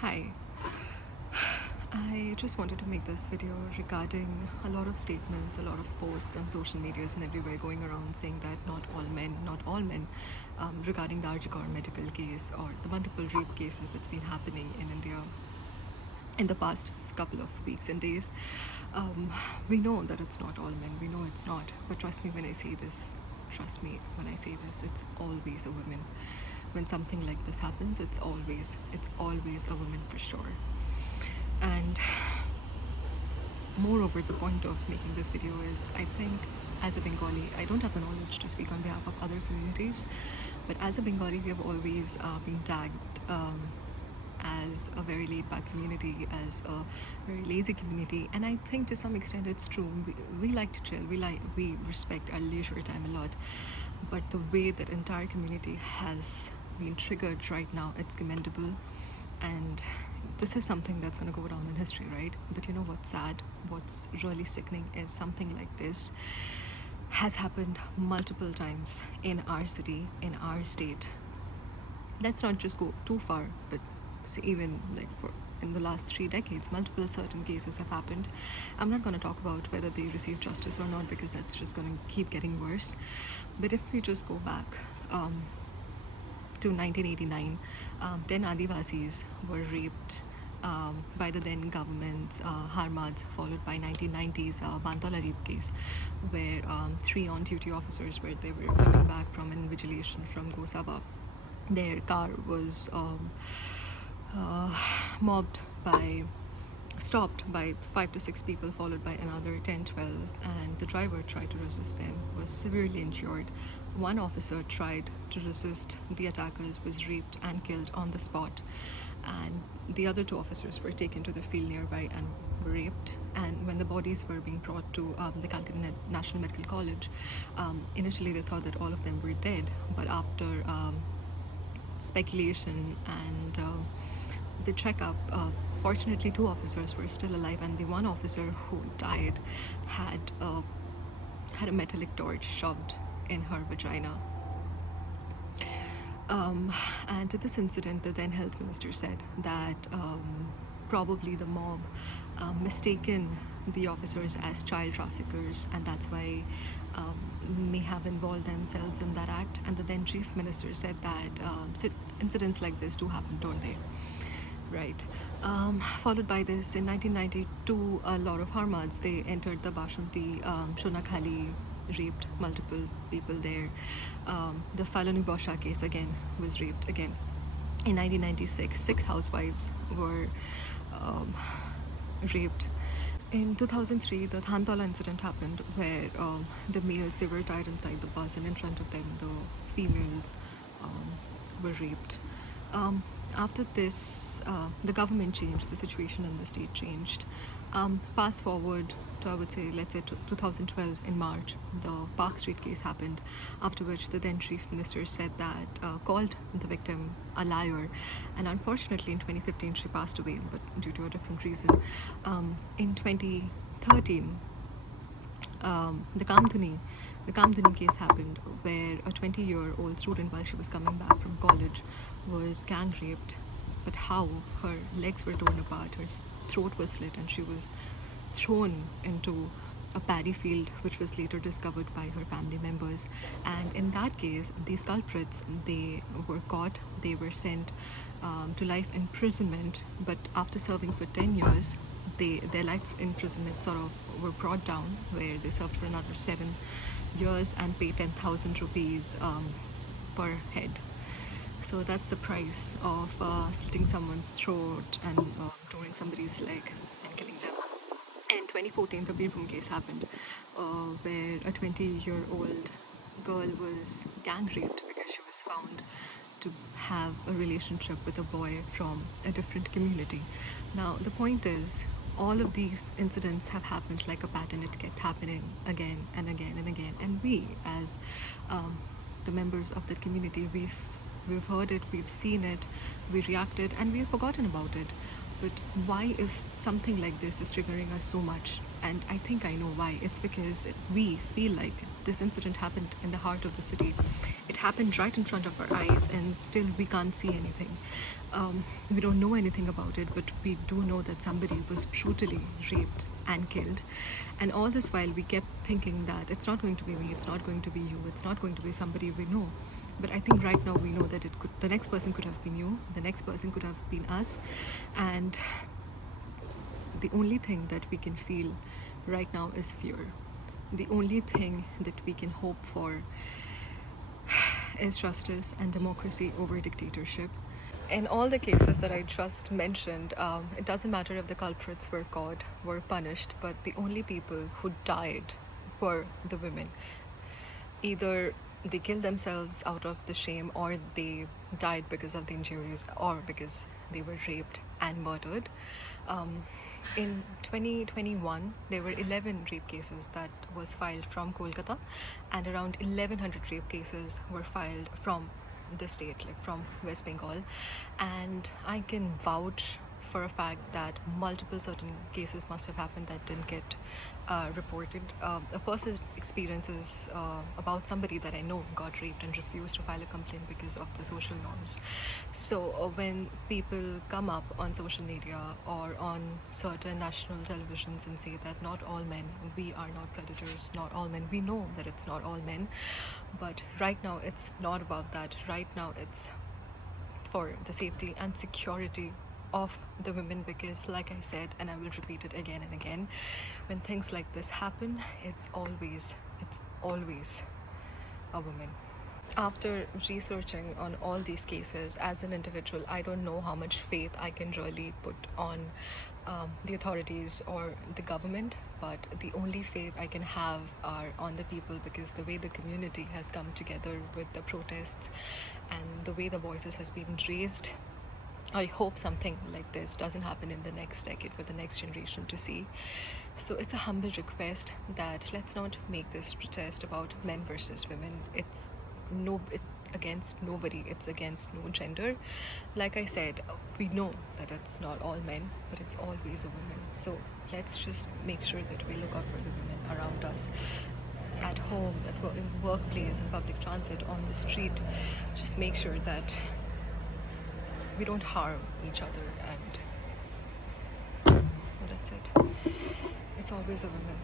Hi, I just wanted to make this video regarding a lot of statements, a lot of posts on social medias and everywhere going around saying that not all men, regarding the Arjikar medical case or the multiple rape cases that's been happening in India in the past couple of weeks and days. We know that it's not all men, we know it's not, but trust me when I say this, it's always a woman. When something like this happens, it's always a woman for sure. And moreover, the point of making this video is, I think as a Bengali, I don't have the knowledge to speak on behalf of other communities, but as a Bengali, we have always been tagged as a very laid-back community, as a very lazy community, and I think to some extent it's true. We like to chill, we respect our leisure time a lot, but the way that entire community has been triggered right now, it's commendable, and this is something that's going to go down in history, right? But you know what's sad, what's really sickening is something like this has happened multiple times in our city, in our state. Let's not just go too far, but say even like for in the last 3 decades, multiple certain cases have happened. I'm not going to talk about whether they receive justice or not, because that's just going to keep getting worse. But if we just go back to 1989, 10 Adivasis were raped by the then government's Harmads, followed by 1990s Bantala rape case, where 3 on-duty officers, where they were coming back from an invigilation from Gosaba, their car was stopped by 5 to 6 people, followed by another 10, 12, and the driver tried to resist them, was severely injured. One officer tried to resist the attackers, was raped and killed on the spot, and the other 2 officers were taken to the field nearby and were raped. And when the bodies were being brought to the Calcutta National Medical College, initially they thought that all of them were dead, but after speculation and the checkup, fortunately 2 officers were still alive, and the one officer who died had a metallic torch shoved in her vagina. And to this incident, the then health minister said that probably the mob mistaken the officers as child traffickers, and that's why may have involved themselves in that act. And the then chief minister said that incidents like this do happen, don't they? Right. Followed by this, in 1992, a lot of Harmads, they entered the Bashanti, Shonakhali, raped multiple people there. The Faloni Bosha case again was raped again. In 1996, 6 housewives were raped. In 2003, the Thantala incident happened, where the males, they were tied inside the bus, and in front of them the females were raped. After this, the government changed, the situation in the state changed. Fast forward to, I would say, let's say 2012 in March, the Park Street case happened, after which the then chief minister said that, called the victim a liar, and unfortunately in 2015 she passed away, but due to a different reason. In 2013, the Kamdhuni case happened, where a 20-year-old student, while she was coming back from college, was gang raped. But how? Her legs were torn apart, her throat was slit, and she was thrown into a paddy field, which was later discovered by her family members. And in that case, these culprits, they were caught, they were sent to life imprisonment, but after serving for 10 years, their life imprisonment sort of were brought down, where they served for another 7 years and paid 10,000 rupees per head. So that's the price of slitting someone's throat and tearing somebody's leg and killing them. In 2014, the Birbhum case happened, where a 20-year-old girl was gang raped because she was found to have a relationship with a boy from a different community. Now, the point is, all of these incidents have happened like a pattern. It kept happening again and again and again. And we, as the members of that community, we've heard it, we've seen it, we reacted, and we've forgotten about it. but why is something like this is triggering us so much? And I think I know why. It's because we feel like this incident happened in the heart of the city. It happened right in front of our eyes, and still we can't see anything. We don't know anything about it, but we do know that somebody was brutally raped and killed. And all this while, we kept thinking that it's not going to be me, it's not going to be you, it's not going to be somebody we know. But I think right now we know that the next person could have been you, the next person could have been us, and the only thing that we can feel right now is fear. The only thing that we can hope for is justice and democracy over dictatorship. In all the cases that I just mentioned, it doesn't matter if the culprits were caught, were punished, but the only people who died were the women. Either they killed themselves out of the shame, or they died because of the injuries, or because they were raped and murdered. In 2021, there were 11 rape cases that was filed from Kolkata, and around 1100 rape cases were filed from the state, like from West Bengal. And I can vouch for a fact that multiple certain cases must have happened that didn't get reported. The first experience is about somebody that I know got raped and refused to file a complaint because of the social norms. So when people come up on social media or on certain national televisions and say that not all men, we are not predators, not all men, we know that it's not all men, but right now it's not about that. Right now it's for the safety and security of the women, because like I said, and I will repeat it again and again, when things like this happen, it's always a woman. After researching on all these cases as an individual, I don't know how much faith I can really put on the authorities or the government, but the only faith I can have are on the people, because the way the community has come together with the protests and the way the voices has been raised, I hope something like this doesn't happen in the next decade for the next generation to see. So it's a humble request that let's not make this protest about men versus women. It's against nobody, it's against no gender. Like I said, we know that it's not all men, but it's always a woman. So let's just make sure that we look out for the women around us, at home, in workplace, in public transit, on the street. Just make sure that we don't harm each other, and that's it. It's always a woman.